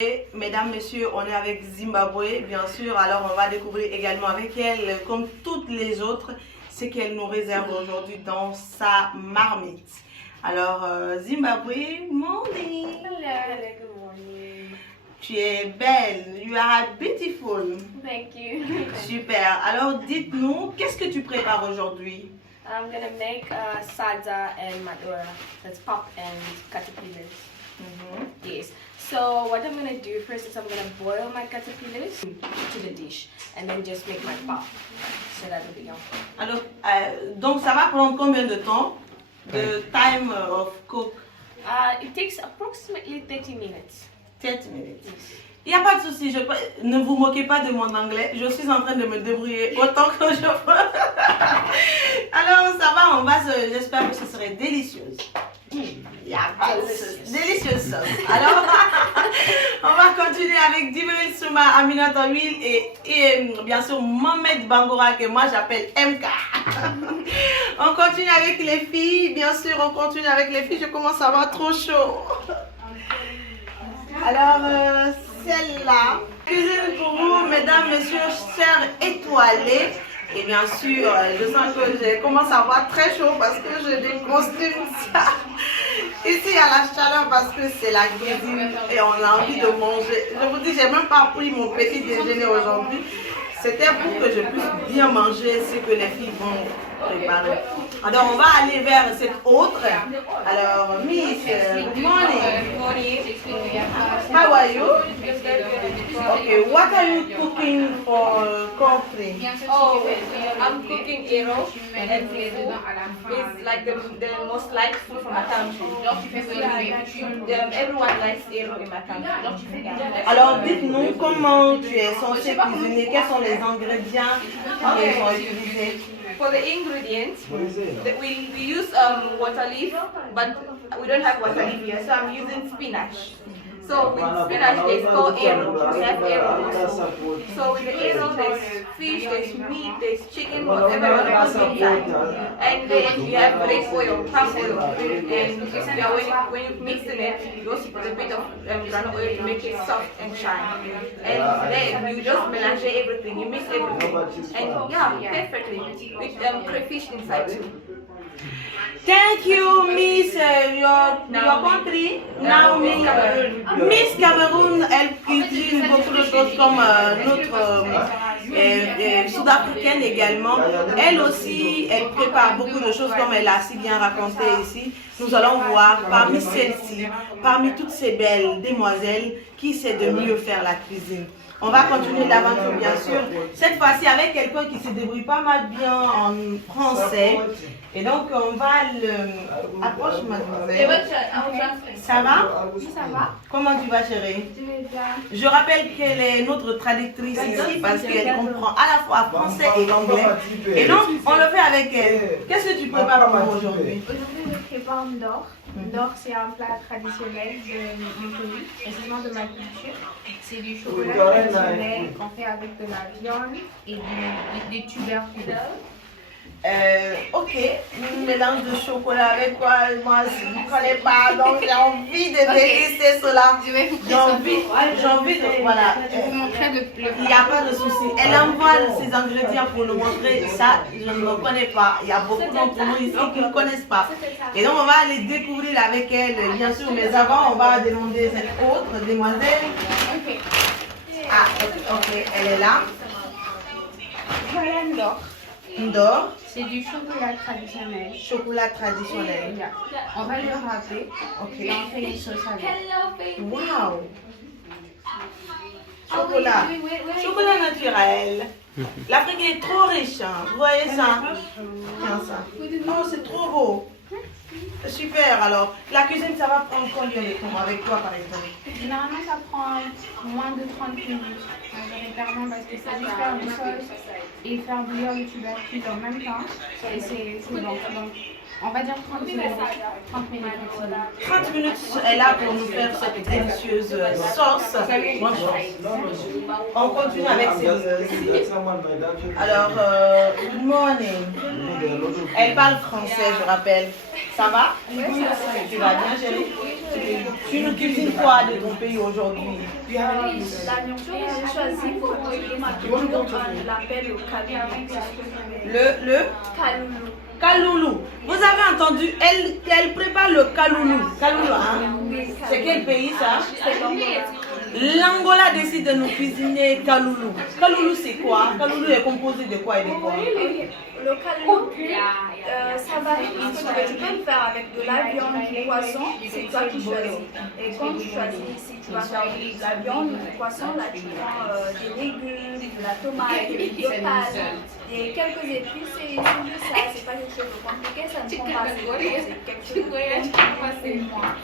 Et, mesdames, messieurs, on est avec Zimbabwe, bien sûr. Alors, on va découvrir également avec elle, comme toutes les autres, ce qu'elle nous réserve aujourd'hui dans sa marmite. Alors, Zimbabwe, morning. Hello, good morning. Tu es belle. You are beautiful. Thank you. Super. Alors, dites-nous, qu'est-ce que tu prépares aujourd'hui? I'm gonna make sadza and madura. That's pop and caterpillars. Yes. So what I'm gonna do first is I'm gonna boil my caterpillars to the dish and then just make my pop. So that'll be all. Alors, donc ça va prendre combien de temps? The time of cook? It takes approximately 30 minutes. 30 minutes. Il n'y a pas de souci, ne vous moquez pas de mon anglais, je suis en train de me débrouiller autant que je peux. Alors ça va, j'espère que ce serait délicieuse. Délicieuse sauce. Alors, on va continuer avec Djibril Souma, Aminata Will et bien sûr Mohamed Bangora que moi j'appelle MK. On continue avec les filles, bien sûr on continue avec les filles, je commence à avoir trop chaud. Alors, celle-là, cuisine pour vous, mesdames, messieurs, chers étoilés. Et bien sûr, je sens que je commence à avoir très chaud parce que je déconstruis ça. Ici, il y a la chaleur parce que c'est la cuisine et on a envie de manger. Je vous dis, j'ai même pas pris mon petit déjeuner aujourd'hui. C'était pour que je puisse bien manger ce que les filles vont préparer. Alors, on va aller vers cette autre. Alors, Miss, good morning. Good morning. How are you? Okay, what are you cooking for coffee? Oh, I'm cooking Ero and fufu. It's like the most liked food from my country. Everyone likes Ero in my country. Yeah. Alors, dites-nous comment tu es censé cuisiner, quels sont les ingrédients qu'ils sont utilisés? For the ingredients, we use water leaf, but we don't have water leaf here, so I'm using spinach. So with spinach, there's called Ero. We have Ero also. So with the Ero, there's fish, there's meat, there's chicken, whatever you want to put inside. And then you have red oil, palm oil. And when you mix in it, you also put a bit of granite oil to make it soft and shine. And then you just melange everything, you mix everything. And yeah, perfectly. With crayfish inside too. Thank you, Miss, your country, Naomi. Miss Cameroun, elle cuisine beaucoup de choses comme notre sud-africaine également. Elle aussi, elle prépare beaucoup de choses comme elle a si bien raconté ici. Nous allons voir parmi celles-ci, parmi toutes ces belles demoiselles, qui sait de mieux faire la cuisine. On va continuer l'aventure bien sûr, cette fois-ci avec quelqu'un qui se débrouille pas mal bien en français. Et donc on va le... Approche mademoiselle. Ça va? Oui, ça va. Comment tu vas chérie? Je vais bien. Je rappelle qu'elle est notre traductrice ici parce qu'elle comprend à la fois français et l'anglais. Et donc on le fait avec elle. Qu'est-ce que tu prépares pour nous aujourd'hui? Aujourd'hui, je prépare Ndor. Ndor, c'est un plat traditionnel de mon pays, précisément de ma culture. C'est du chocolat traditionnel qu'on fait avec de la viande et des tubercules. Ok, un mélange de chocolat avec quoi? Moi, je ne connais pas, donc j'ai envie de déguster cela. J'ai envie de... Voilà. Il n'y a pas de souci. Elle envoie ses ingrédients pour nous montrer. Ça, je ne le connais pas. Il y a beaucoup d'entre nous ici qui ne connaissent pas. Et donc, on va aller découvrir avec elle, bien sûr. Mais avant, on va demander cette autre demoiselle. Ah, ok, elle est là. Voilà Ndor. Ndor. C'est du chocolat traditionnel. Chocolat traditionnel. On va le râper. Ok. Et on fait une sauce avec. Waouh! Chocolat. Chocolat naturel. L'Afrique est trop riche. Hein. Vous voyez ça? Tiens ça. Oh, c'est trop beau. Super. Alors, la cuisine, ça va prendre combien de temps avec toi, par exemple? Généralement, ça prend moins de 30 minutes. Majoritairement, parce que c'est juste faire une sauce et faire bouillir le tubercule en même temps. Et c'est bon. Donc, on va dire 30 minutes. 30 minutes maximum. 30 minutes est là pour nous faire cette délicieuse sauce. Bonne chance. On continue avec ces... Alors, good morning. Elle parle français, je rappelle. Ça va? Tu vas bien, chérie? Tu nous cuisines quoi de ton pays aujourd'hui? La nourriture que j'ai choisie pour cuire ma nourriture, on l'appelle le kaloulou. Le Kaloulou. kaloulou. Vous avez entendu, elle prépare le kaloulou. Kaloulou, hein? C'est quel pays ça? C'est l'Angola. L'Angola décide de nous cuisiner kaloulou. Kaloulou c'est quoi? Kaloulou est composé de quoi et de quoi? Le kaloulou, ça varie parce que tu peux le faire avec de la viande, du poisson, c'est toi qui choisis. Et quand tu choisis, si tu vas faire de la viande ou du poisson, là tu prends des légumes, de la tomate, de l'opale, et quelques épices et c'est juste ça, c'est pas quelque chose de compliqué, ça ne prend pas assez de temps, c'est quelque chose de assez moins.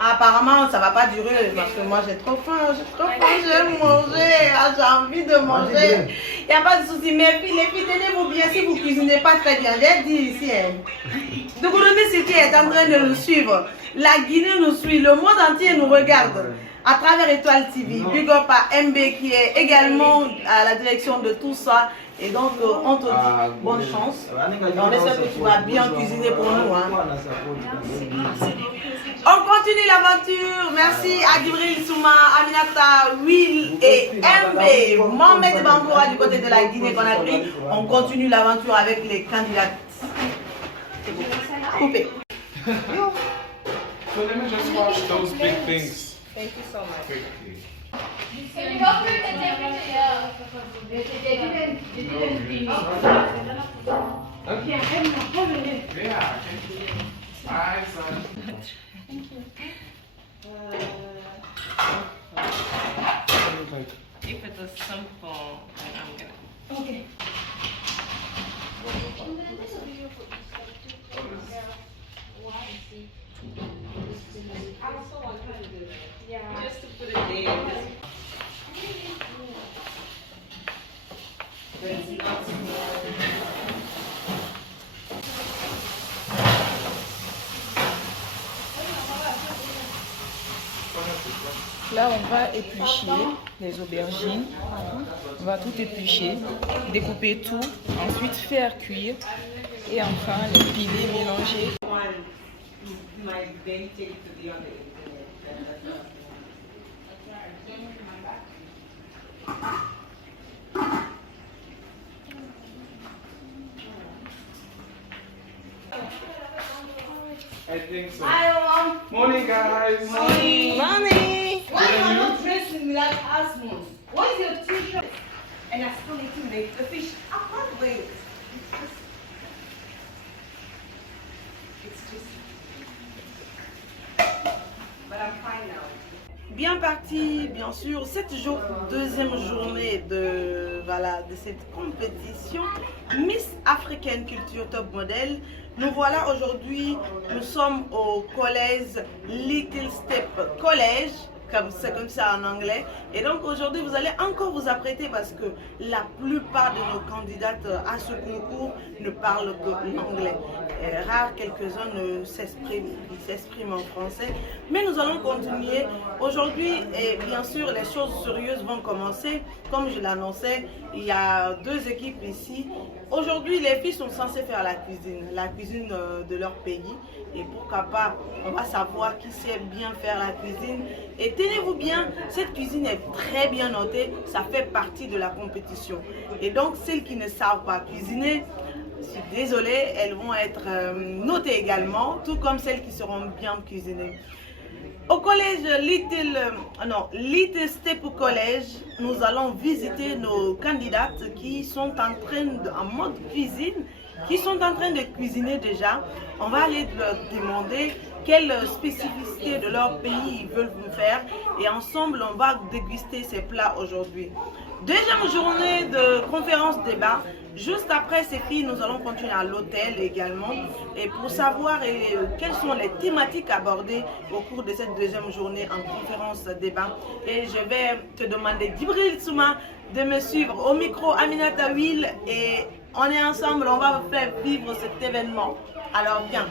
Apparemment, ça va pas durer parce que moi j'ai trop faim, j'aime manger, j'ai envie de manger. Il n'y a pas de souci, mais les filles, tenez-vous bien si vous cuisinez pas très bien. J'ai dit ici, Dougourumi City est en train de nous suivre. La Guinée nous suit, le monde entier nous regarde à travers Étoile TV. Big up à MB qui est également à la direction de tout ça. Et donc, on te dit bonne chance. On espère que tu vas bien cuisiner pour nous. Hein. On continue l'aventure. Merci à Djibril Souma, Aminata, Will et MB. Mohamed Bangoura du côté de la Guinée-Conakry. On continue l'aventure avec les candidats. Coupé. So let me just watch those big things. Thank you so much. Quickly. Can you go through the temperature? They didn't finish. Okay. Yeah. Bye, son. If it was simple, then I'm gonna. Okay. Just to put it there. Là, on va éplucher les aubergines. On va tout éplucher, découper tout, ensuite faire cuire et enfin les piler, mélanger. I think so. Hi, Mom. Morning, guys. Morning. Morning. Why are you not dressing like husband? What's your t-shirt? And I still need to make the fish. I can't wait. It's just. But I'm fine now. Bien parti, bien sûr, deuxième journée de cette compétition Miss African Culture Top Model. Nous voilà aujourd'hui, nous sommes au collège Little Step College, c'est comme ça en anglais. Et donc aujourd'hui vous allez encore vous apprêter parce que la plupart de nos candidates à ce concours ne parlent que l'anglais. Rares quelques-uns s'expriment en français. Mais nous allons continuer. Aujourd'hui, et bien sûr, les choses sérieuses vont commencer. Comme je l'annonçais, il y a deux équipes ici. Aujourd'hui, les filles sont censées faire la cuisine de leur pays. Et pourquoi pas, on va savoir qui sait bien faire la cuisine. Et tenez-vous bien, cette cuisine est très bien notée. Ça fait partie de la compétition. Et donc, celles qui ne savent pas cuisiner, je suis désolée, elles vont être notées également, tout comme celles qui seront bien cuisinées. Au collège Little Step College, nous allons visiter nos candidates qui sont en mode cuisine, qui sont en train de cuisiner déjà. On va aller leur demander quelle spécificité de leur pays ils veulent nous faire et ensemble on va déguster ces plats aujourd'hui. Deuxième journée de conférence débat. Juste après ces filles, nous allons continuer à l'hôtel également et pour savoir quelles sont les thématiques abordées au cours de cette deuxième journée en conférence débat. Et je vais te demander, Djibril Souma, de me suivre au micro, Aminata Will, et on est ensemble, on va faire vivre cet événement. Alors viens.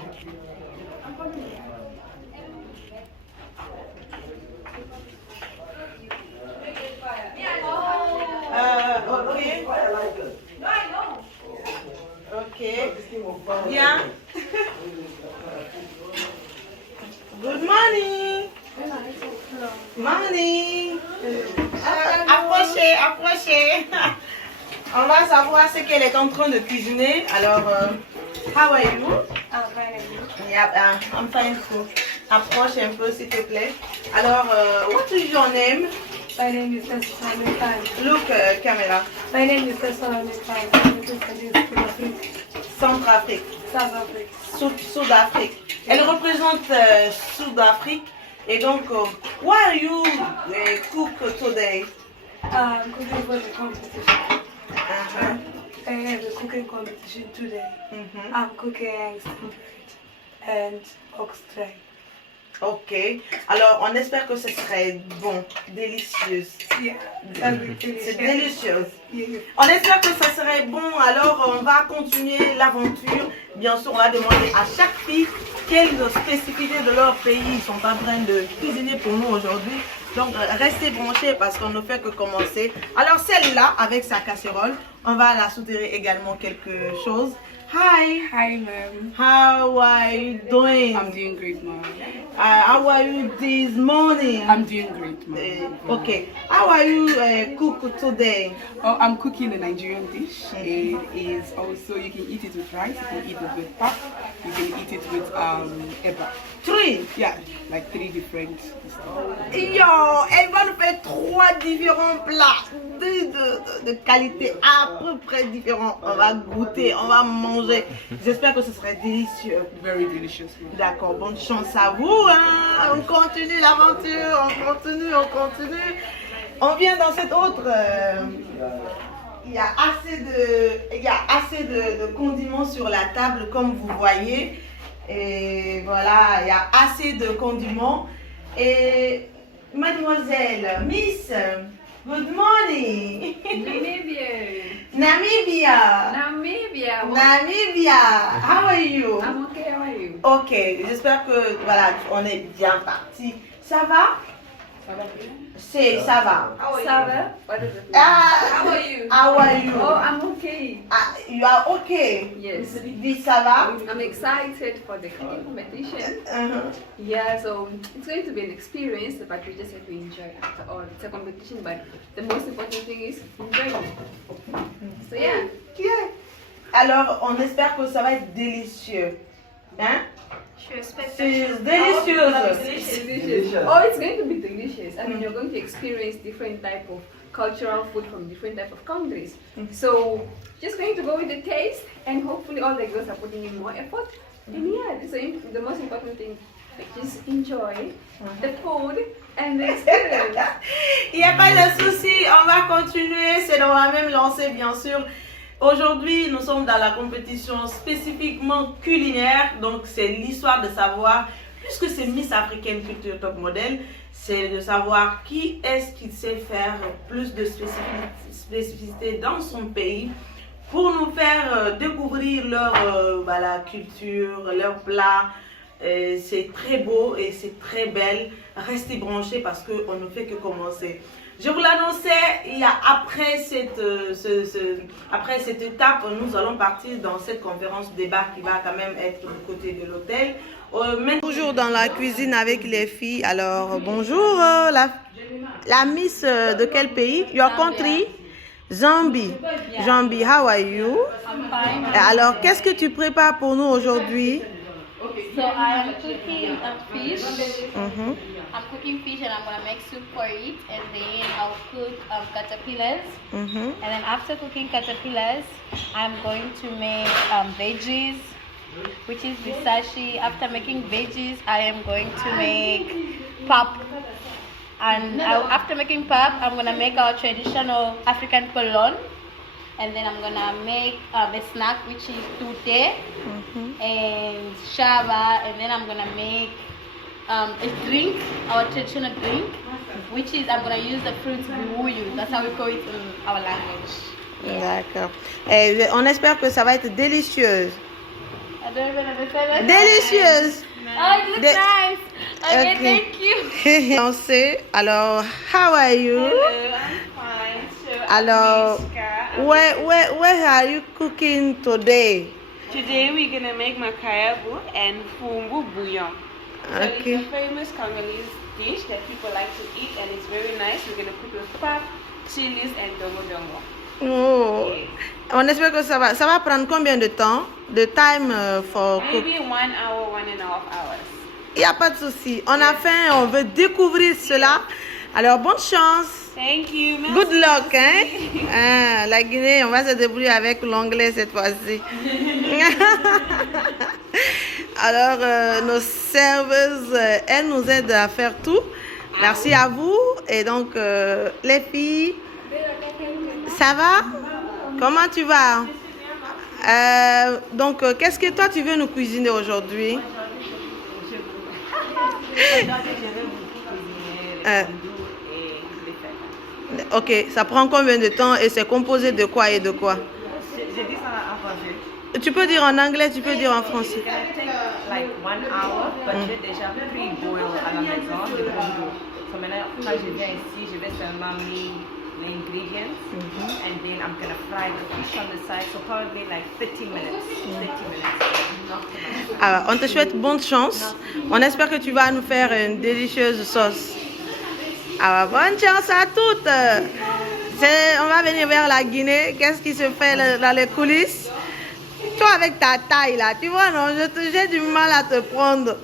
Ok. Bien. Good morning. Morning. morning. Approchez, approchez. On va savoir ce qu'elle est en train de cuisiner. Alors, how are you? Yeah, I'm fine too. Approche un peu, s'il te plaît. Alors, what is your name? My name is Tessa Mekai. Look, camera. My name is Tessa Mekai. Centrafrique. South Africa. Sud-Afrique. Elle représente Sud-Afrique. Et donc, why are you cook today? I'm cooking for the competition. Uh-huh. I have a cooking competition today. Mhm. I'm cooking steamed and oxtail. Ok. Alors, on espère que ce serait bon, délicieux. Yeah, that'll be C'est delicious. délicieux. Yeah. On espère que ça serait bon. Alors, on va continuer l'aventure. Bien sûr, on va demander à chaque fille quelles spécificités de leur pays ils sont en train de cuisiner pour nous aujourd'hui. Donc, restez branchés parce qu'on ne fait que commencer. Alors, celle-là, avec sa casserole, on va la souterrer également quelque chose. Hi. Hi, ma'am. How are you doing? I'm doing great, ma'am. How are you this morning? I'm doing great, ma'am. Okay. How are you cook today? Oh, I'm cooking a Nigerian dish. It is also, you can eat it with rice, you can eat it with pap, you can eat it with eba. 3. Yeah, like 3 different stuff. Yo, elle va nous faire 3 différents plats de qualité à peu près différents. On va goûter, on va manger. J'espère que ce serait délicieux. Very delicious, ma'am. D'accord, bonne chance à vous. Hein. On continue l'aventure, on continue, on continue. On vient dans cette autre... il y a assez de condiments sur la table, comme vous voyez. Et voilà, il y a assez de condiments. Et mademoiselle, Miss, good morning. Namibia. How are you? I'm okay, how are you? Ok, j'espère que voilà, on est bien parti. Ça va? Ça va. Sava, what is it? How are you? How are you? Oh, I'm okay. You are okay? Yes. This ça va? I'm excited for the cooking competition. Uh-huh. Yeah, so it's going to be an experience, but we just have to enjoy after all. It's a competition, but the most important thing is enjoying. So yeah. Yeah. Alors, on espère que ça va être délicieux. Hein? C'est délicieux. Delicious. Oh, it's going to be delicious. I mean, you're going to experience different type of cultural food from different type of countries. So, just going to go with the taste, and hopefully all the girls are putting in more effort. And yeah, so the most important thing, just enjoy the food and the experience. Il n'y a pas de souci, on va continuer, c'est dans la même lancée bien sûr. Aujourd'hui, nous sommes dans la compétition spécifiquement culinaire, donc c'est l'histoire de savoir, puisque c'est Miss Africaine Culture Top Model, c'est de savoir qui est-ce qui sait faire plus de spécificité dans son pays pour nous faire découvrir leur culture, leurs plats. C'est très beau et c'est très belle. Restez branchés parce qu'on ne fait que commencer. Je vous l'annonçais, il y a après cette étape, nous allons partir dans cette conférence débat qui va quand même être du côté de l'hôtel. Toujours dans la cuisine avec les filles. Alors bonjour, la Miss de quel pays? Your country? Zambie. Zambie, how are you? I'm fine. Alors qu'est-ce que tu prépares pour nous aujourd'hui? So I am cooking a fish. Mm-hmm. I'm cooking fish and I'm gonna make soup for it, and then I'll cook caterpillars. Mm-hmm. And then after cooking caterpillars, I'm going to make veggies, which is the sashi. After making veggies, I am going to make pap. And after making pap, I'm gonna make our traditional African polon. And then I'm gonna make a snack, which is tute and shaba. And then I'm gonna make a drink, our traditional drink, which is I'm gonna use the fruit biwuyu. That's how we call it in our language. D'accord. Et on espère que ça va être délicieuse. I don't even understand. Délicieuse. Oh, it looks nice. Okay, thank you. Alors, how are you? Hello, I'm fine. So Alors, where are you cooking today? today we're gonna make makayabu and fumbu bouillon. So Okay. it's a famous Congolese dish that people like to eat and it's very nice. We're going to cook with pap, chilies and dongo dongo. Oh. On espère que ça va prendre combien de temps? The time for cook? Maybe 1 hour, 1.5 hours. Il n'y a pas de souci. On a faim, on veut découvrir cela. Alors, bonne chance. Thank you. Merci. Good luck, hein? Ah, la Guinée, on va se débrouiller avec l'anglais cette fois-ci. Alors, nos serveuses, elles nous aident à faire tout. Merci à vous. Et donc, les filles, ça va? Comment tu vas? Donc, qu'est-ce que toi, tu veux nous cuisiner aujourd'hui? Ok, ça prend combien de temps et c'est composé de quoi et de quoi? J'ai dit ça en français. Tu peux dire en anglais, tu peux dire en français. Like 1 hour, but j'ai déjà pre-boil à la maison le bongo. So maintenant, quand je viens ici, je vais seulement mettre les ingredients and then I'm gonna fry the fish on the side. So probably like 50 minutes. 50 minutes. Alors, on te souhaite bonne chance. On espère que tu vas nous faire une délicieuse sauce. Alors, bonne chance à toutes. On va venir vers la Guinée. Qu'est-ce qui se fait dans les coulisses? Toi, avec ta taille là, tu vois, non, j'ai du mal à te prendre.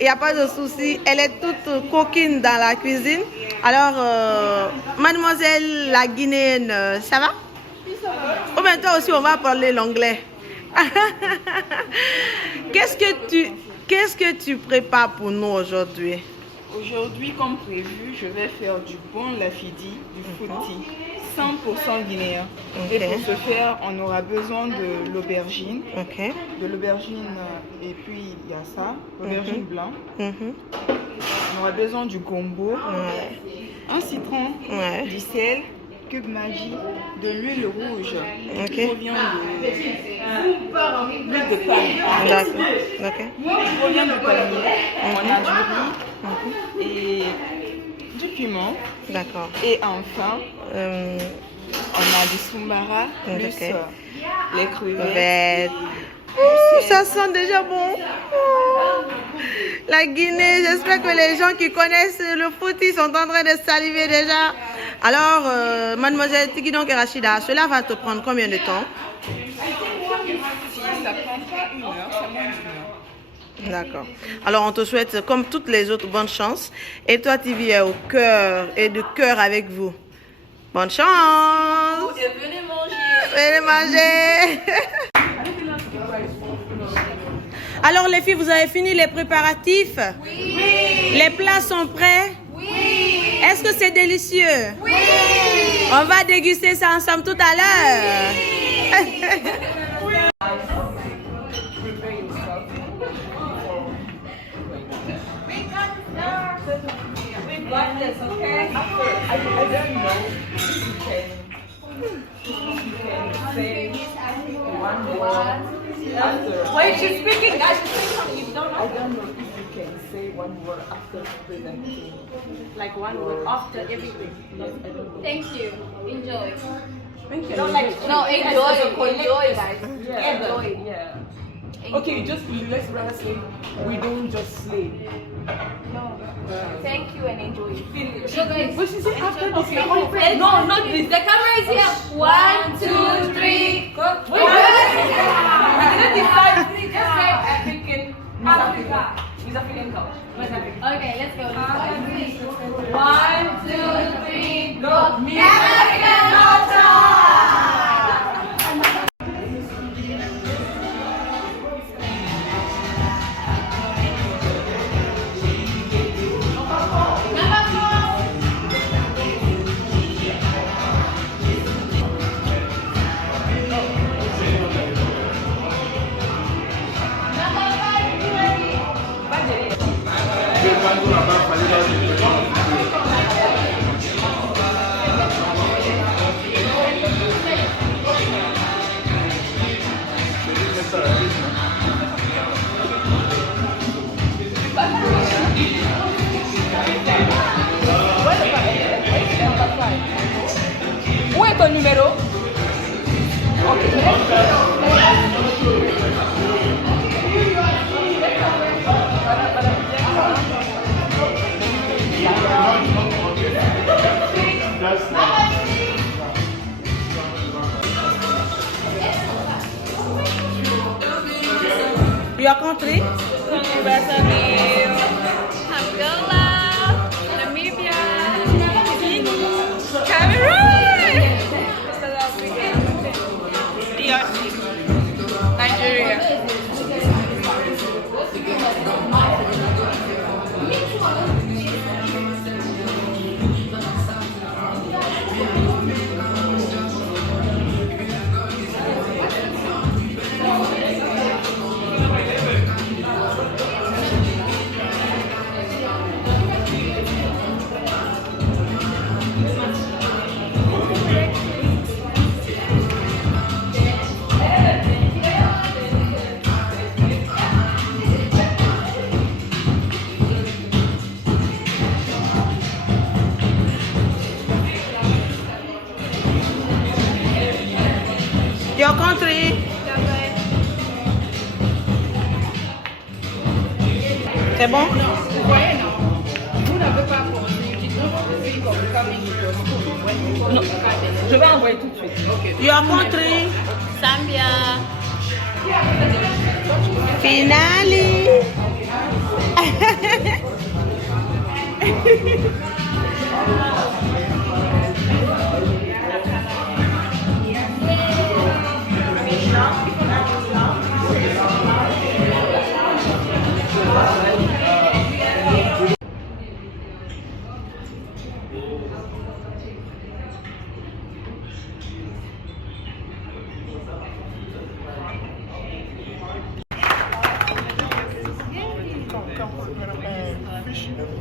Il n'y a pas de souci. Elle est toute coquine dans la cuisine. Alors, mademoiselle la Guinéenne, ça va? Ou bien toi aussi, on va parler l'anglais. Qu'est-ce que tu prépares pour nous aujourd'hui? Aujourd'hui, comme prévu, je vais faire du bon lafidi, du fouti, 100% guinéen. Et pour ce faire, on aura besoin de l'aubergine, de l'aubergine et puis il y a ça, l'aubergine blanc. On aura besoin du gombo, un citron, du sel, cube magie, de l'huile rouge qui provient de l'huile de palme. Qui provient du palmier. On a du riz et du piment. D'accord. Et enfin, on a du sumbara plus les crevettes. Ça sent déjà bon. La Guinée, j'espère que les gens qui connaissent le fouti sont en train de saliver déjà. Alors, mademoiselle Tigidon Rachida, cela va te prendre combien de temps? Ça prend pas 1 heure, ça moins d'1 heure. D'accord. Alors, on te souhaite, comme toutes les autres, bonne chance. Et toi, Tivi est au cœur et de cœur avec vous. Bonne chance. Et venez manger. Venez manger. Alors, les filles, vous avez fini les préparatifs? Oui. Les plats sont prêts? Oui. Est-ce que c'est délicieux? Oui. On va déguster ça ensemble tout à l'heure. Oui. Wait, she's speaking. Guys, she's speaking. You don't know? I don't know if you can say 1 word after presenting. Like 1 word after everything. Yes, I don't know. Thank you. Enjoy. Thank you. Don't like No, enjoy. Enjoy, guys. Yeah. Enjoy. Yeah. Okay, just let's rather say we don't just slay. No. Thank you and enjoy. So guys, But she said after this. okay. No, not this. The camera is here. 1, 2, 3, go. Wait, we didn't decide. Just say African. Africa. Miss African couch. Okay, let's go. 1, 2, 3, go. Miss African couch. Où est ton numéro? Your country? Angola, Namibia, Guinea, Cameroon, DRC, Nigeria. Your country? C'est bon? Vous voyez, non? Vous n'avez pas compris. You did not think of coming to your school when you called your parents. Je vais envoyer tout de suite. Okay. Your country? Zambia. Finally.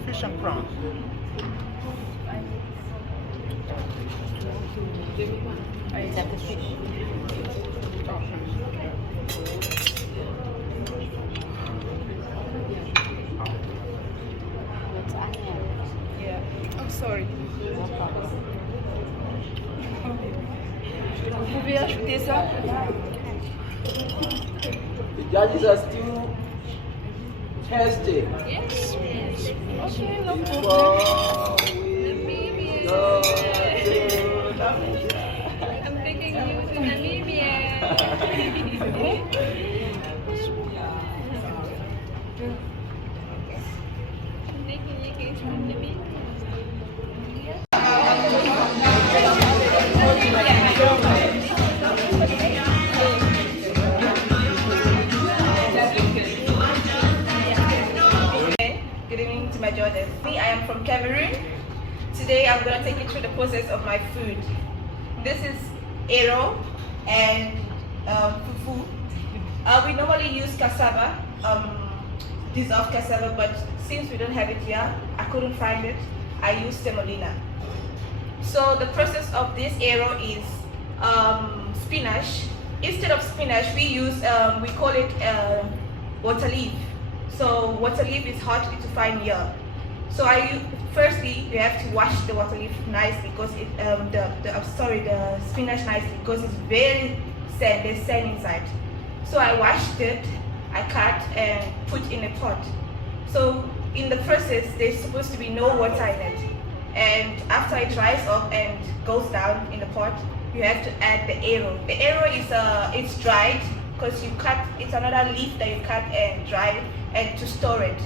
Fish and prawns. Yeah. I'm sorry. Vous pouvez ajouter ça? The judges are still testing. Yes. Okay, no Before problem. we go to Namibia. I'm taking you to Namibia. I'm taking you guys to Namibia. Good evening to my Jordan. I am from Cameroon. Today I'm going to take you through the process of my food. This is ero and fufu. We normally use cassava, dissolved cassava, but since we don't have it here, I couldn't find it. I use semolina. So the process of this ero is spinach. Instead of spinach, we use, we call it water leaf. So water leaf is hard to find here. So firstly you have to wash the water leaf nicely because it the spinach nicely because it's very sand. There's sand inside. So I washed it, I cut and put in a pot. So in the process there's supposed to be no water in it. And after it dries up and goes down in the pot, you have to add the ero. The ero is it's dried because you cut. It's another leaf that you cut and dry and to store it.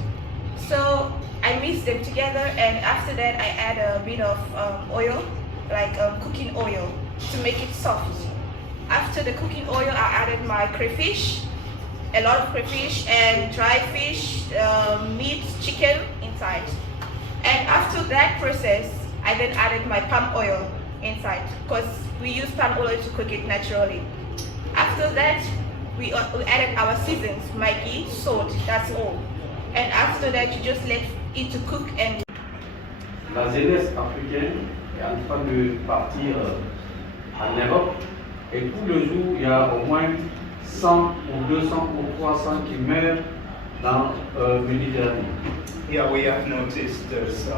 So I mix them together, and after that I add a bit of oil, like cooking oil, to make it soft. After the cooking oil, I added my crayfish, a lot of crayfish and dry fish, meat, chicken inside. And after that process, I then added my palm oil inside because we use palm oil to cook it naturally. After that, we added our seasons, Maggi, salt, that's all. And after that, you just let it to cook and... La jeunesse africaine est en train de partir en Europe et tous les jours, il y a au moins 100 ou 200 ou 300 qui meurent dans Méditerranée. Yeah, we have noticed there's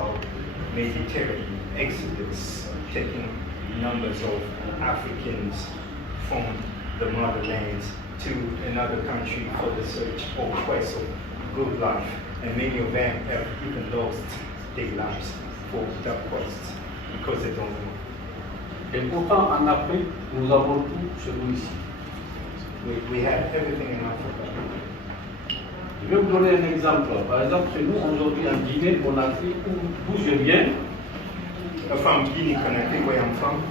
Mediterranean exodus taking numbers of Africans from the motherland to another country for the search or quest of good life, and many of them have even lost their lives for that quest because they don't know. Et pourtant, en Afrique, nous avons tout chez nous ici. We have everything in Africa. Je vais vous donner un exemple. Par exemple, chez nous, aujourd'hui, en Guinée, Conakry, d'où je viens, from Guinea, Conakry, where I'm from,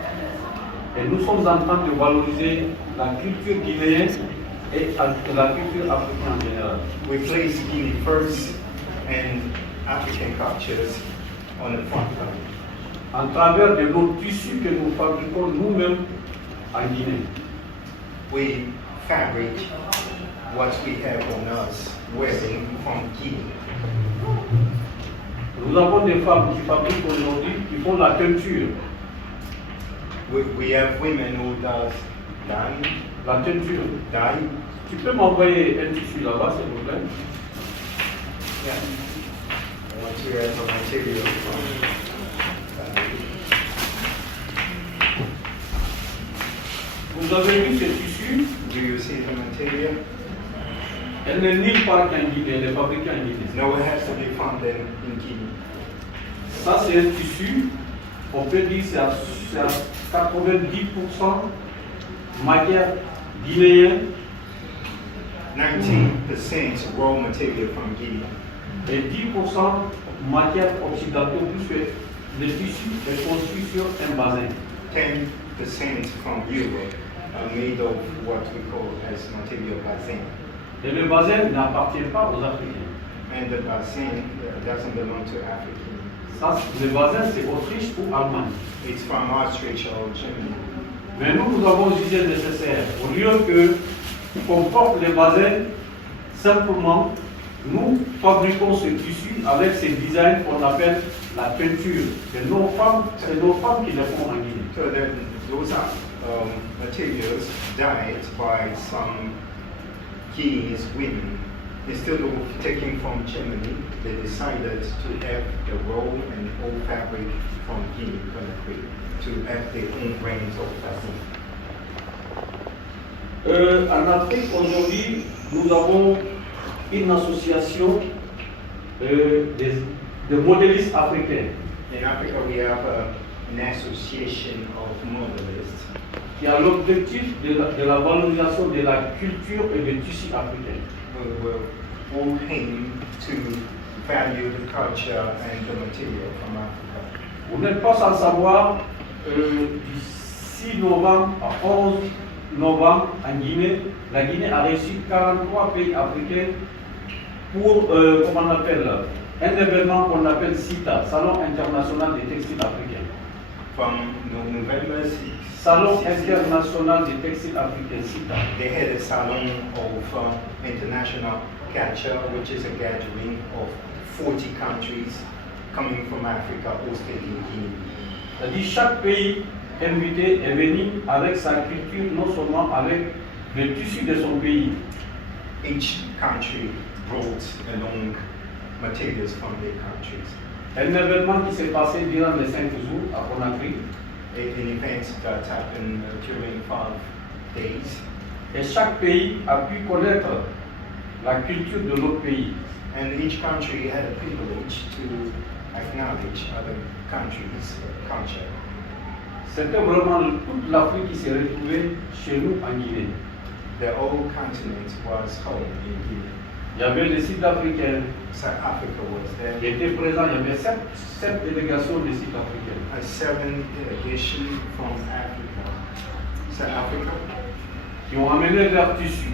et nous sommes en train de valoriser la culture guinéenne et la culture africaine en général. we place Guinea first and African cultures on the front line. En travers de nos tissus que nous fabriquons nous-mêmes en Guinée. We fabric what we have on us wearing from Guinea. Nous avons des femmes qui fabriquent aujourd'hui, qui font la teinture. We have women who does dye. La teinture. Dye. Tu peux m'envoyer un tissu là-bas, s'il vous plaît? Yeah. I want to have some material from Vous avez vu ce tissu? Do you see the material? Elle n'est nulle part qu'en Guinée, elle est fabriquée en Guinée. No, it has to be found in Guinea. Ça, c'est un tissu, on peut dire c'est à 90% matière guinéenne. 19% raw material from Guinea. Et 10% matière occidentale, puisque le tissu est construit sur un bassin. 10% from Europe are made of what we call as material basin. Et le bassin n'appartient pas aux Africains. And the basin doesn't belong to Africans. Ça, le bassin, c'est Autriche ou Allemagne. It's from Austria or Germany. Mais nous avons jugé nécessaire, au lieu que qu'on porte les basins, simplement, nous fabriquons ce tissu avec ces designs qu'on appelle la peinture. C'est nos femmes qui le font en Guinée. So those are materials dyed by some Guinean women. Instead of taking from Germany, they decided to have the raw and old fabric from Guinea, Conakry, to have their own brands of fabric. En Afrique, aujourd'hui, nous avons une association de modélistes africains. In Africa, we have an association of modelists qui a l'objectif de la valorisation de la culture et des tissus africains. who aim to value the culture and the material from Africa. Vous n'êtes pas sans savoir, du 6 novembre à 11 novembre en Guinée, la Guinée a reçu 43 pays africains pour, comment on appelle, un événement qu'on appelle CITA, Salon international des textiles africains. From November 6. Salon international des textiles africains, CITA. They had a salon of international culture, which is a gathering of 40 countries coming from Africa hosted in Guinea. C'est-à-dire chaque pays invité est venu avec sa culture, non seulement avec le tissu de son pays. Each country brought along materials from their countries. Un événement qui s'est passé durant les 5 jours à Conakry. An event that happened during 5 days. Et chaque pays a pu connaître la culture de l'autre pays. And each country had a privilege to acknowledge other countries' culture. C'était vraiment toute l'Afrique qui s'est retrouvée chez nous en Guinée. The whole continent was home in Guinea. Il y avait des Sud-Africains South Africa was there. qui étaient présents. Il y avait 7 délégations de Sud-Africains. 7 delegations from Africa. South Africa. Qui ont amené leur tissu.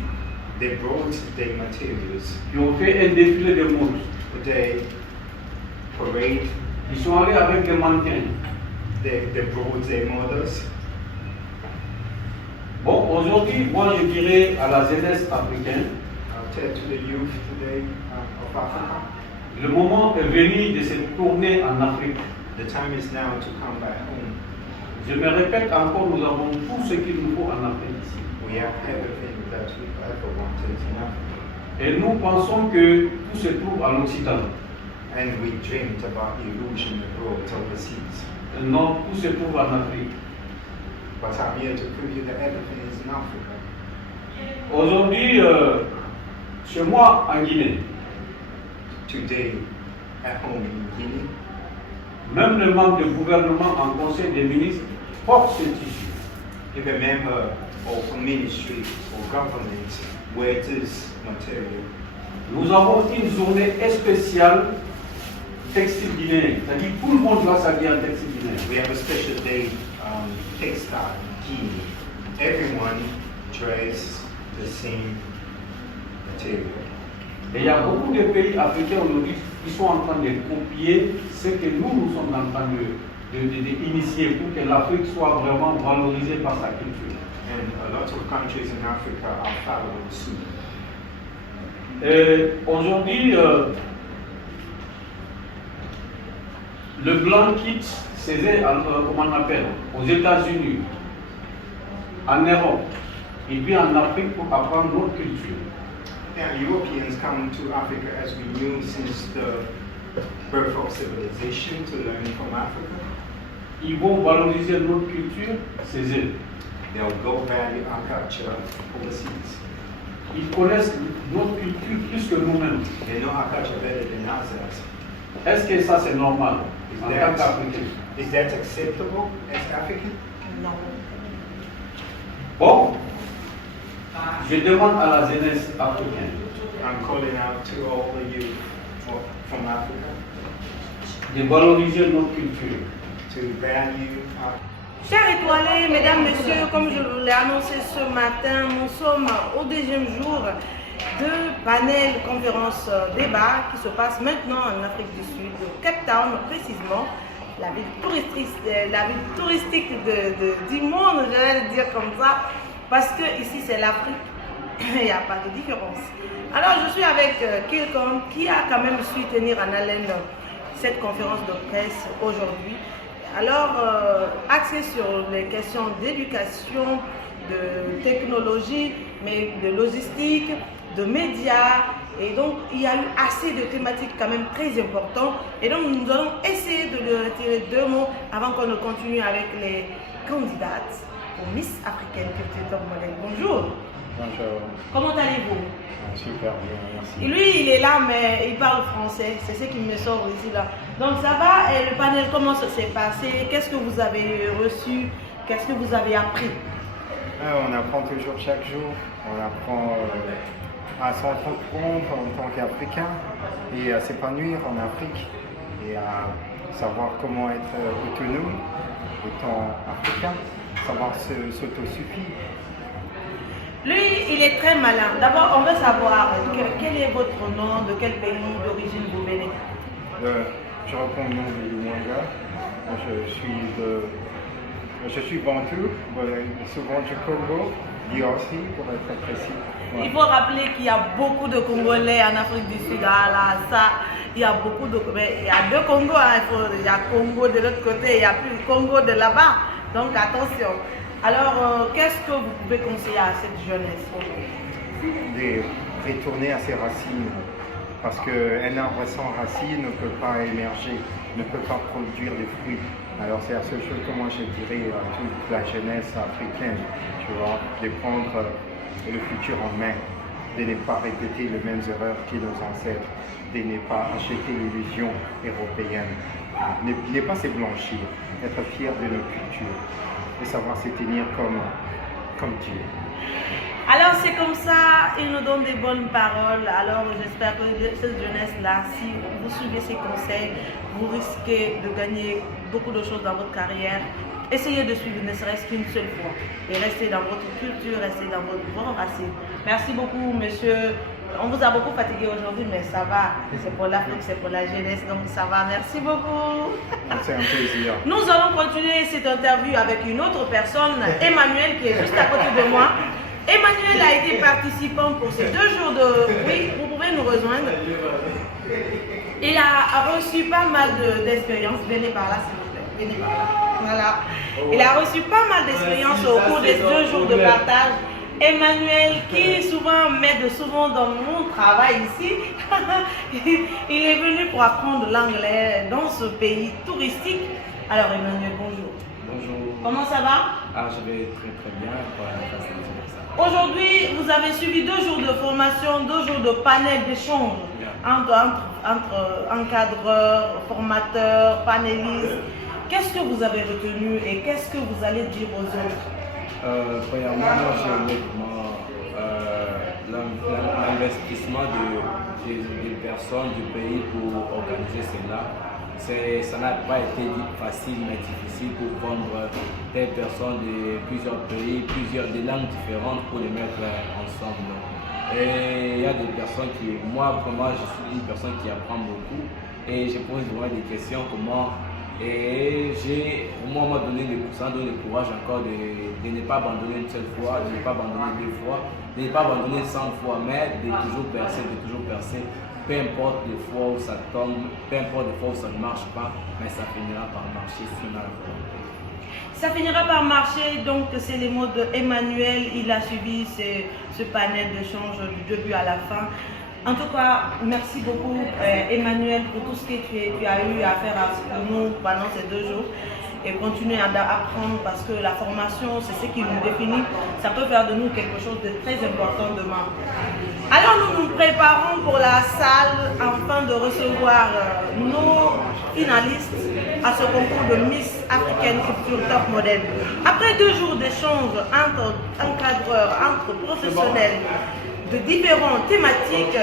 They brought their materials. Qui ont fait un défilé de mode. They parade. Ils sont allés avec des mannequins. They brought their models. Bon, aujourd'hui, moi je dirais à la jeunesse africaine, I'll tell to the youth today of Africa. Le moment est venu de se tourner en Afrique. The time is now to come back home. Je me répète encore, nous avons tout ce qu'il nous faut en Afrique ici. We have everything that we ever wanted in Africa. Et nous pensons que tout se trouve à l'Occident. And we dreamed about illusion abroad overseas. Non, tout se trouve en Afrique. But I'm here to prove you that everything is in Africa. Aujourd'hui, chez moi en Guinée, Today, at home in Guinea, même le membre du gouvernement en conseil des ministres porte ce tissu. if a member of a ministry or government wears this material, nous avons une journée spéciale textile guinéen. C'est-à-dire tout le monde doit s'habiller en textile guinéen. We have a special day, textile Guinea. Everyone dresses the same material. Et il y a beaucoup de pays africains aujourd'hui qui sont en train de copier ce que nous sommes en train d'initier pour que l'Afrique soit vraiment valorisée par sa culture. And a lot of countries in Africa are following suit. Aujourd'hui, le blanc quitte ses comment on appelle, aux États-Unis, en Europe, et puis en Afrique pour apprendre notre culture. And Europeans come to Africa as we knew since the birth of civilization to learn from Africa. Ils vont valoriser notre culture, c'est eux. They'll go value our culture overseas. Ils connaissent notre culture plus que nous-mêmes. They know our culture better than us. Est-ce que ça c'est normal en tant qu'Africain? Is that acceptable as African? Non. Bon, je demande à la jeunesse africaine. I'm calling out to all the youth from Africa de valoriser notre culture. To value our Chers étoilés, mesdames, messieurs, comme je vous l'ai annoncé ce matin, nous sommes au deuxième jour de panel conférence débat qui se passe maintenant en Afrique du Sud, au Cape Town précisément, la ville touristique du monde, je vais le dire comme ça, parce que ici c'est l'Afrique, il n'y a pas de différence. Alors je suis avec quelqu'un qui a quand même su tenir en haleine cette conférence de presse aujourd'hui. Alors, axé sur les questions d'éducation, de technologie, mais de logistique, de médias. Et donc, il y a eu assez de thématiques quand même très importantes. Et donc, nous allons essayer de lui retirer 2 mots avant qu'on ne continue avec les candidates pour Miss Africaine Culture Top Model. Bonjour. Bonjour. Comment allez-vous? Super bien, merci. Et lui, il est là, mais il parle français. C'est ce qui me sort ici, là. Donc, ça va. Et le panel, comment ça s'est passé? Qu'est-ce que vous avez reçu? Qu'est-ce que vous avez appris? On apprend toujours chaque jour. On apprend à s'entreprendre en tant qu'Africain et à s'épanouir en Afrique et à savoir comment être autonome étant Africain, savoir s'autosuffire. Lui, il est très malin. D'abord, on veut savoir quel est votre nom, de quel pays d'origine vous venez. Je réponds au nom de Lumwanga. Je suis bantou, souvent du Congo, DRC pour être précis. Ouais. Il faut rappeler qu'il y a beaucoup de Congolais en Afrique du Sud. Ah là, ça, il y a beaucoup de... Il y a 2 Congos, hein. Il y a Congo de l'autre côté, il y a plus Congo de là-bas. Donc attention. Alors, qu'est-ce que vous pouvez conseiller à cette jeunesse? De retourner à ses racines. Parce qu'un arbre sans racines ne peut pas émerger, ne peut pas produire des fruits. Alors c'est la seule chose que moi je dirais à toute la jeunesse africaine, tu vois, de prendre le futur en main, de ne pas répéter les mêmes erreurs que nos ancêtres, de ne pas acheter l'illusion européenne, ne pas se blanchir, être fier de nos cultures et savoir se tenir comme Dieu. Alors c'est comme ça, il nous donne des bonnes paroles. Alors j'espère que cette jeunesse-là, si vous suivez ces conseils, vous risquez de gagner beaucoup de choses dans votre carrière. Essayez de suivre ne serait-ce qu'une seule fois et restez dans votre culture, restez dans votre racine. Merci beaucoup, monsieur. On vous a beaucoup fatigué aujourd'hui, mais ça va. C'est pour l'Afrique, c'est pour la jeunesse, donc ça va. Merci beaucoup. C'est un plaisir. Nous allons continuer cette interview avec une autre personne, Emmanuel, qui est juste à côté de moi. Emmanuel a été participant pour ces 2 jours de... Oui, vous pouvez nous rejoindre. Il a reçu pas mal d'expériences. Venez par là, s'il vous plaît. Venez par là. Voilà. Il a reçu pas mal d'expériences au cours des 2 jours de partage. Emmanuel, qui souvent m'aide souvent dans mon travail ici, il est venu pour apprendre l'anglais dans ce pays touristique. Alors Emmanuel, bonjour. Bonjour. Comment ça va? Ah, je vais très bien. Aujourd'hui, vous avez suivi 2 jours de formation, 2 jours de panel d'échange entre encadreurs, formateurs, panélistes. Qu'est-ce que vous avez retenu et qu'est-ce que vous allez dire aux autres? Premièrement, j'ai aimé comment l'investissement des personnes du pays pour organiser cela. Ça n'a pas été facile mais difficile pour prendre des personnes de plusieurs pays, des langues différentes pour les mettre ensemble. Et il y a des personnes moi vraiment je suis une personne qui apprend beaucoup et je pose vraiment des questions et j'ai au moment donné ça donne le courage encore de ne pas abandonner une seule fois, de ne pas abandonner 2 fois, de ne pas abandonner 100 fois, mais de toujours percer. Peu importe les fois où ça tombe, peu importe les fois où ça ne marche pas, mais ça finira par marcher si on a la volonté. Ça finira par marcher, donc c'est les mots d'Emmanuel. Il a suivi ce panel d'échange du début à la fin. En tout cas, merci beaucoup Emmanuel pour tout ce que tu as eu à faire pour nous pendant ces 2 jours. Et continuer à apprendre parce que la formation, c'est ce qui nous définit. Ça peut faire de nous quelque chose de très important demain. Alors nous nous préparons pour la salle afin de recevoir nos finalistes à ce concours de Miss Africaine Culture Top Model. Après 2 jours d'échange entre encadreurs, entre professionnels de différentes thématiques,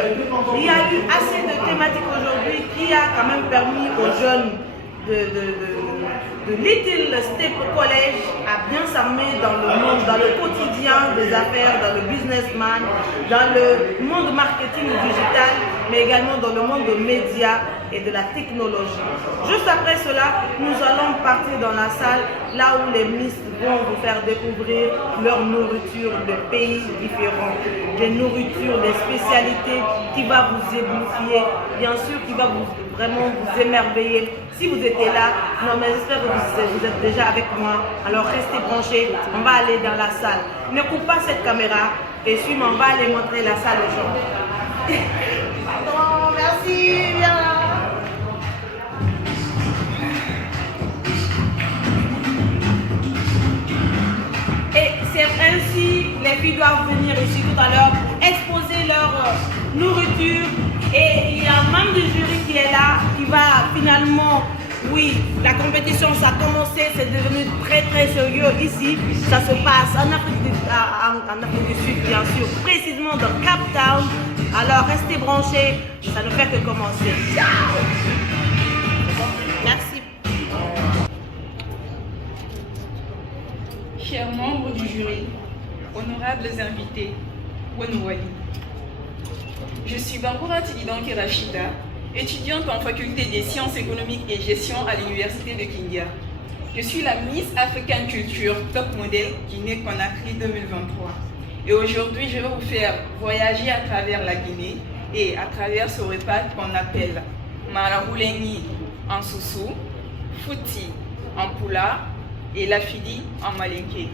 il y a eu assez de thématiques aujourd'hui qui a quand même permis aux jeunes de Little Step College à bien s'armer dans le monde, dans le quotidien des affaires, dans le businessman, dans le monde marketing digital, mais également dans le monde des médias et de la technologie. Juste après cela, nous allons partir dans la salle, là où les Miss vont vous faire découvrir leur nourriture de pays différents, des nourritures, des spécialités qui va vous éblouir, bien sûr qui va vraiment vous émerveiller. Si vous étiez là, non mais j'espère que vous êtes déjà avec moi, alors restez branchés, on va aller dans la salle. Ne coupe pas cette caméra et suis-moi, on va aller montrer la salle aux gens. Bon, merci, viens là. Et c'est ainsi, les filles doivent venir ici tout à l'heure pour exposer leur nourriture. Et il y a un membre du jury qui est là, qui va finalement, oui, la compétition, ça a commencé, c'est devenu très très sérieux ici. Ça se passe en Afrique du Sud, bien sûr, précisément dans Cape Town. Alors restez branchés, ça ne fait que commencer. Ciao! Merci. Chers membres du jury, honorables invités, Wonowali. Je suis Bamboura Tididanke Rachida, étudiante en faculté des sciences économiques et gestion à l'université de Kindia. Je suis la Miss African Culture Top Model Guinée-Conakry 2023. Et aujourd'hui, je vais vous faire voyager à travers la Guinée et à travers ce repas qu'on appelle Marahouleni en Soussou, Fouti en Poula et Lafidi en Malinké.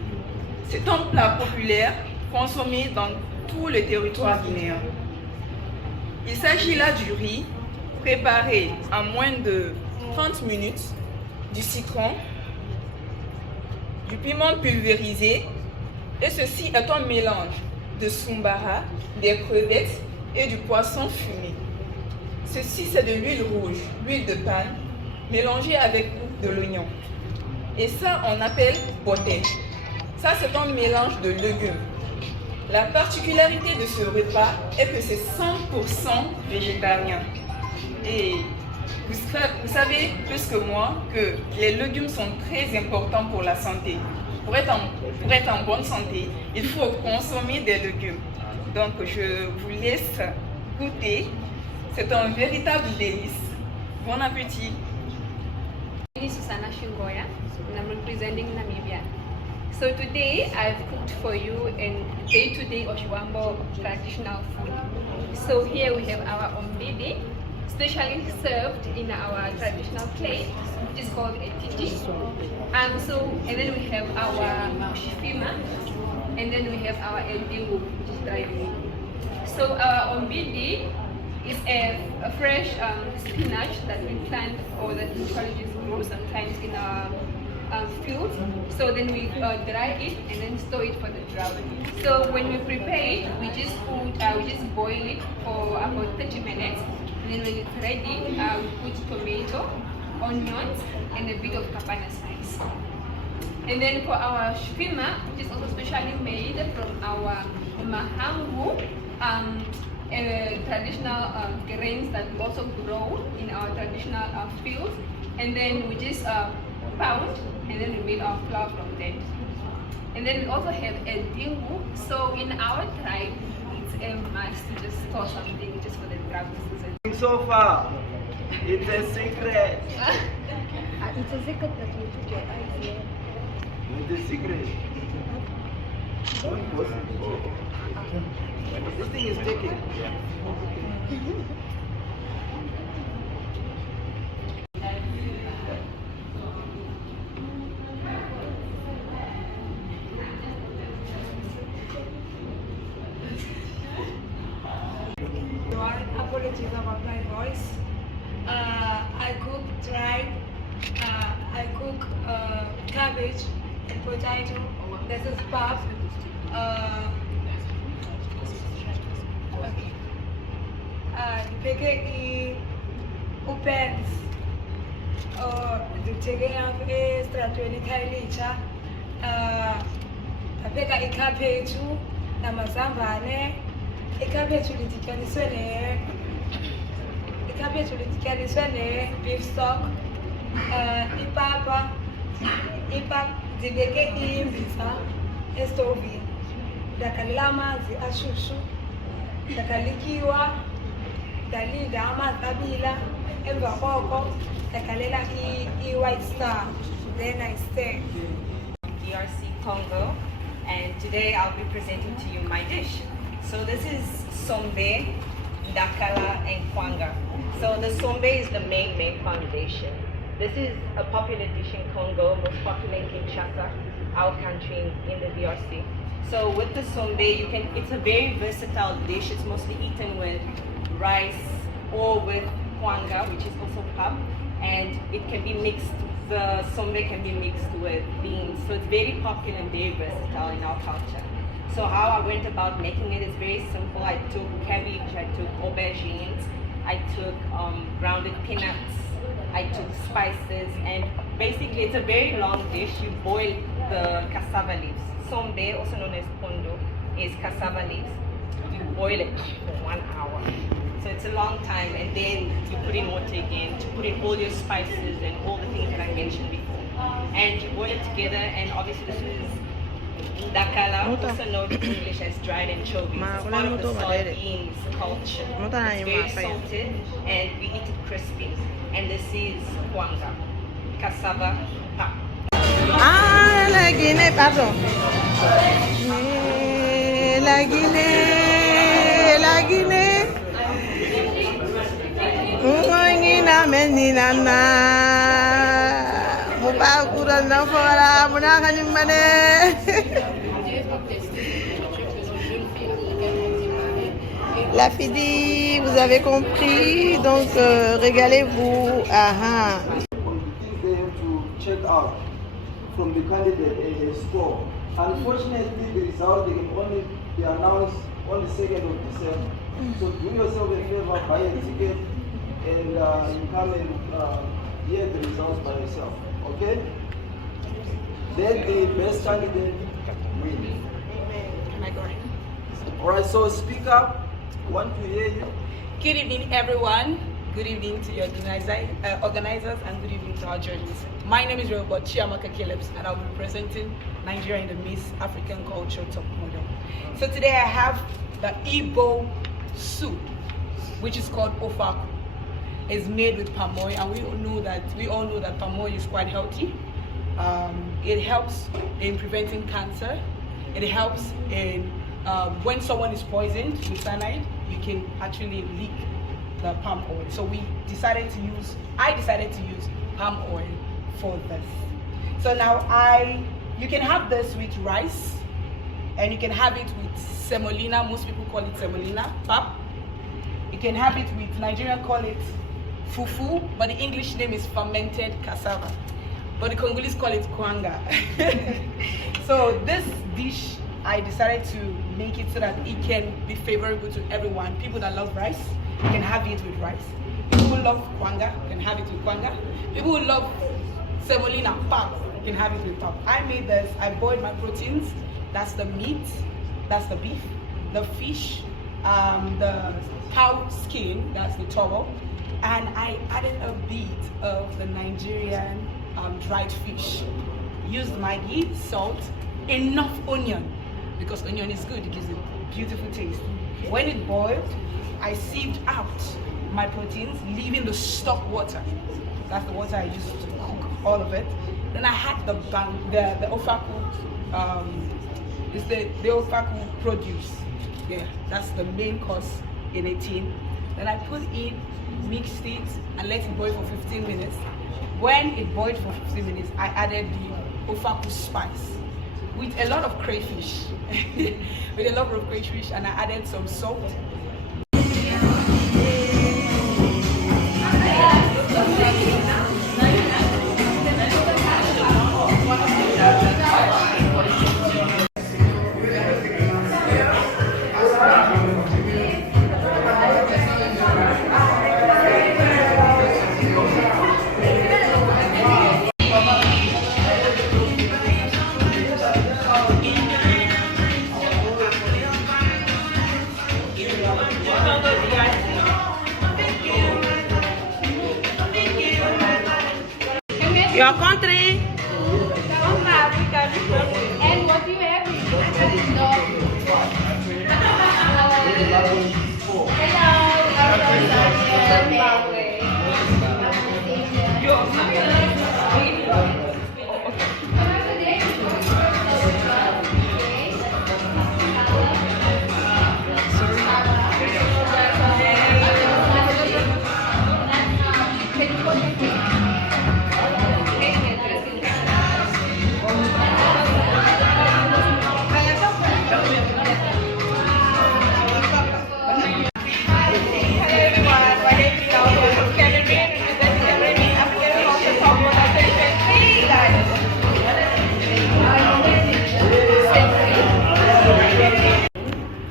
C'est un plat populaire consommé dans tout le territoire guinéen. Il s'agit là du riz préparé en moins de 30 minutes, du citron, du piment pulvérisé, et ceci est un mélange de sumbara, des crevettes et du poisson fumé. Ceci c'est de l'huile rouge, l'huile de palme, mélangée avec de l'oignon. Et ça on appelle boté. Ça c'est un mélange de légumes. La particularité de ce repas est que c'est 100% végétarien. Et vous savez plus que moi que les légumes sont très importants pour la santé. Pour être en bonne santé, il faut consommer des légumes. Donc je vous laisse goûter. C'est un véritable délice. Bon appétit. My name is Susana Shingoya and I'm representing Namibia. So today I've cooked for you a day-to-day Oshiwambo traditional food. So here we have our ombidi, specially served in our traditional plate, which is called a titi. And then we have our shifima, and then we have our endingu, which is dried meat. So our ombidi is a fresh spinach that we plant or that usually just grow sometimes in our field. So then we dry it and then store it for the drought. So when we prepare it, we just boil it for about 30 minutes. And then when it's ready, we put tomato, onions, and a bit of kapana spice. And then for our shufima, which is also specially made from our mahangu traditional grains that we also grow in our traditional fields, and then we just pound, and then we made our flour from that. And then we also have a dingu. So in our tribe, it's a must to just store something just for the tribal season. So far, it's a secret. It's a secret that you put your eyes here. It's a secret. This thing is taking. Apologies about my voice. I cook tripe. I cook cabbage and potato. This is pap. Dibheke upens. Dibheke estratweni eKhayelitsha. Ndapheka ikhaphetshu namazambane. Ikhaphetshu lidityaniswe ne-beef stock, ipapa, ndibeke imbiza estovini, ndagalela amanzi ashushu, ndagalikiwa, ndalinda amanzi abila, emva koko ndagalela i-white star, then I stir. DRC Congo, and today I'll be presenting to you my dish. So this is sombe, dakala, and kwanga. So the sombe is the main foundation. This is a popular dish in Congo, most popular in Kinshasa, our country in the DRC. So with the sombe, it's a very versatile dish. It's mostly eaten with rice or with kwanga, which is also pap, and it can be mixed. The sombe can be mixed with beans. So it's very popular and very versatile in our culture. So how I went about making it is very simple. I took cabbage, I took aubergines, I took grounded peanuts, I took spices, and basically it's a very long dish. You boil the cassava leaves. Sombe, also known as pondo, is cassava leaves. You boil it for 1 hour. So it's a long time, and then you put in water again to put in all your spices and all the things that I mentioned before. And you boil it together, and obviously this is dakala, also known in English as dried anchovies. It's part of the sardines culture. It's very salted and we eat it crispy. And this is kwanga, cassava pap. Ah, la Guinée, pardon. La Guinée, la Guinée. Mungina meninana. Mubakurana fora, munakani mane. La Fidi, vous avez compris, donc régalez-vous. Aha. They have to check out from the candidate in the store. Unfortunately, the result they can only be announced on the 2nd of December. So do yourself a favor, buy a ticket, and you come and hear the results by yourself. Okay? Let the best candidate win. Alright, so speak up. Want to hear you. Good evening, everyone. Good evening to your organizers, and good evening to our judges. My name is Robert Chiamaka Calebs, and I'll be representing Nigeria in the Miss African Culture Top Model. So today I have the Igbo soup, which is called ofaku. It's made with palm oil, and we all know that palm oil is quite healthy. It helps in preventing cancer. It helps in when someone is poisoned with cyanide, you can actually leak the palm oil. So I decided to use palm oil for this. So now you can have this with rice, and you can have it with semolina. Most people call it semolina, pap. You can have it with, Nigerian call it fufu, but the English name is fermented cassava. But the Congolese call it kwanga. So this dish, I decided to make it so that it can be favorable to everyone. People that love rice, you can have it with rice. People who love kwanga can have it with kwanga. People who love semolina, pap, you can have it with pap. I made this, I boiled my proteins. That's the meat, that's the beef, the fish, the cow skin, that's the toro, and I added a bit of the Nigerian dried fish. Used Maggi, salt, enough onion, because onion is good, it gives a beautiful taste. When it boiled, I sieved out my proteins, leaving the stock water. That's the water I used to cook all of it. Then I had the ofaku, it's the ofaku produce. Yeah, that's the main course in a tin. Then I put in, mixed it, and let it boil for 15 minutes. When it boiled for 15 minutes, I added the ofaku spice with a lot of crayfish, and I added some salt. Your country? Africa. And what do you have?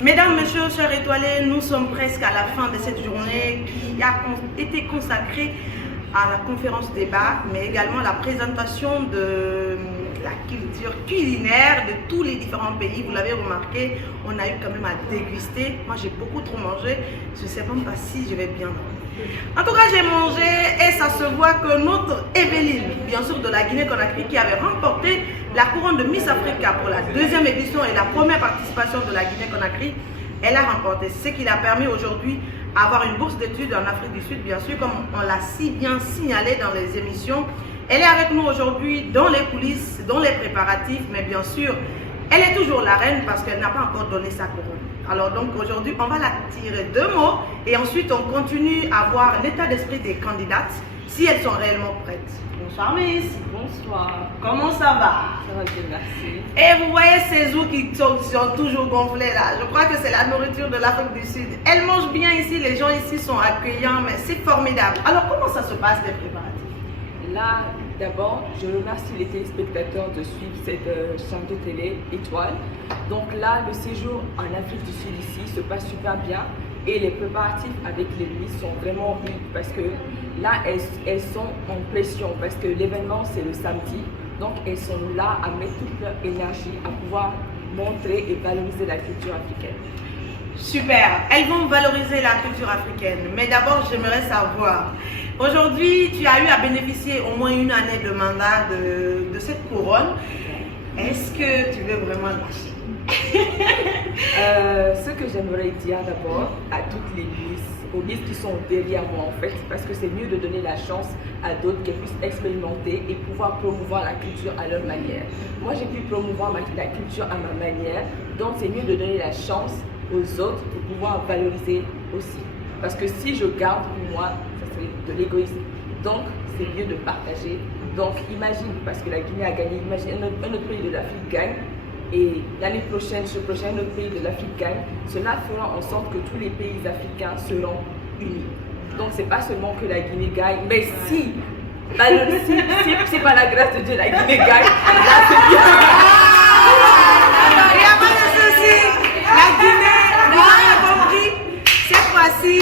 Mesdames, Messieurs, chers étoilés, nous sommes presque à la fin de cette journée qui a été consacrée à la conférence débat, mais également la présentation de la culture culinaire de tous les différents pays. Vous l'avez remarqué, on a eu quand même à déguster. Moi, j'ai beaucoup trop mangé. Je ne sais même pas si je vais bien. En tout cas, j'ai mangé et ça se voit que notre Evelyne, bien sûr de la Guinée-Conakry, qui avait remporté la couronne de Miss Africa pour la deuxième édition et la première participation de la Guinée-Conakry, elle a remporté, ce qui l'a permis aujourd'hui d'avoir une bourse d'études en Afrique du Sud, bien sûr, comme on l'a si bien signalé dans les émissions. Elle est avec nous aujourd'hui dans les coulisses, dans les préparatifs, mais bien sûr, elle est toujours la reine parce qu'elle n'a pas encore donné sa couronne. Alors donc aujourd'hui, on va la tirer 2 mots et ensuite on continue à voir l'état d'esprit des candidates, si elles sont réellement prêtes. Bonsoir Miss. Bonsoir. Comment ça va? Ça va bien, merci. Et vous voyez ces os qui sont toujours gonflés là. Je crois que c'est la nourriture de l'Afrique du Sud. Elles mangent bien ici, les gens ici sont accueillants, mais c'est formidable. Alors comment ça se passe les préparatifs? Là, d'abord, je remercie les téléspectateurs de suivre cette chaîne de télé Étoile. Donc là, le séjour en Afrique du Sud ici se passe super bien et les préparatifs avec les Miss sont vraiment riches parce que là, elles sont en pression parce que l'événement c'est le samedi. Donc elles sont là à mettre toute leur énergie à pouvoir montrer et valoriser la culture africaine. Super, elles vont valoriser la culture africaine. Mais d'abord, j'aimerais savoir, aujourd'hui, tu as eu à bénéficier au moins une année de mandat de cette couronne. Est-ce que tu veux vraiment lâcher? Ce que j'aimerais dire d'abord à toutes les Miss, aux Miss qui sont derrière moi en fait, parce que c'est mieux de donner la chance à d'autres qu'elles puissent expérimenter et pouvoir promouvoir la culture à leur manière. Moi, j'ai pu promouvoir la culture à ma manière, donc c'est mieux de donner la chance aux autres pour pouvoir valoriser aussi. Parce que si je garde pour moi, ça serait de l'égoïsme. Donc, c'est mieux de partager. Donc, imagine, parce que la Guinée a gagné, imagine un autre pays de l'Afrique gagne, et l'année prochaine, ce prochain, un autre pays de l'Afrique gagne. Cela fera en sorte que tous les pays africains seront unis. Donc, c'est pas seulement que la Guinée gagne, mais si c'est pas la grâce de Dieu, la Guinée gagne, là, c'est bien. Il n'y a pas de souci. La Guinée, vous avez compris, cette fois-ci,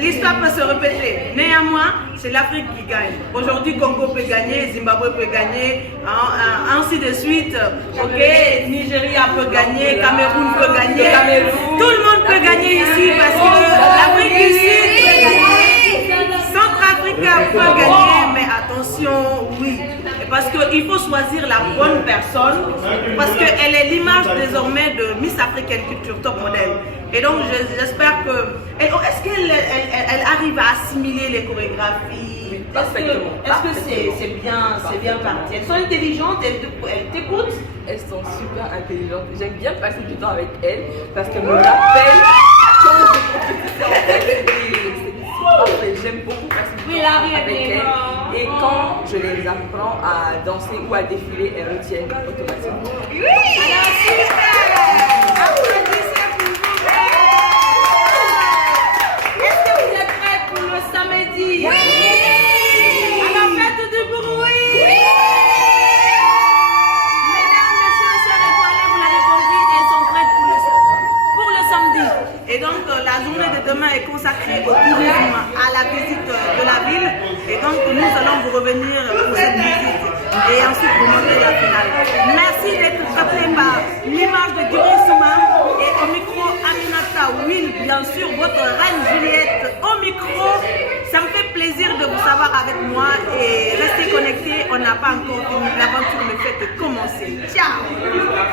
l'histoire peut se répéter. Néanmoins, c'est l'Afrique qui gagne. Aujourd'hui, Congo peut gagner, Zimbabwe peut gagner, ainsi de suite. Ok, Nigeria peut gagner, Cameroun peut gagner. Tout le monde peut gagner ici parce que l'Afrique du Sud peut gagner. Centrafrique peut gagner, mais attention, oui. Parce qu'il faut choisir la bonne personne, parce qu'elle est l'image désormais de Miss African Culture Top Model. Et donc j'espère que... Est-ce qu'elle arrive à assimiler les chorégraphies? Est-ce que c'est bien parti? Elles sont intelligentes, elles t'écoutent? Elles sont super intelligentes. J'aime bien passer du temps avec elles parce qu'elles me rappellent quand je compétissais en fait. J'aime beaucoup passer du temps avec elles. Et quand je les apprends à danser ou à défiler, elles retiennent automatiquement. Oui! Alors, super! Applaudissez pour vous! Est-ce que vous êtes prêts pour le samedi? Oui! Alors, faites du bruit! Oui! Mesdames, messieurs, sœurs étoilées, vous l'avez compris, elles sont prêtes pour le samedi. Et donc, la journée de demain est consacrée au tourisme, à la visite de la ville. Et donc, nous allons vous revenir pour cette visite et ensuite vous montrer la finale. Merci d'être rappelé par l'image de Guiri Souma et au micro Aminata Will, bien sûr, votre reine Juliette au micro. Ça me fait plaisir de vous savoir avec moi et restez connectés. On n'a pas encore fini. L'aventure ne fait que commencer. Ciao!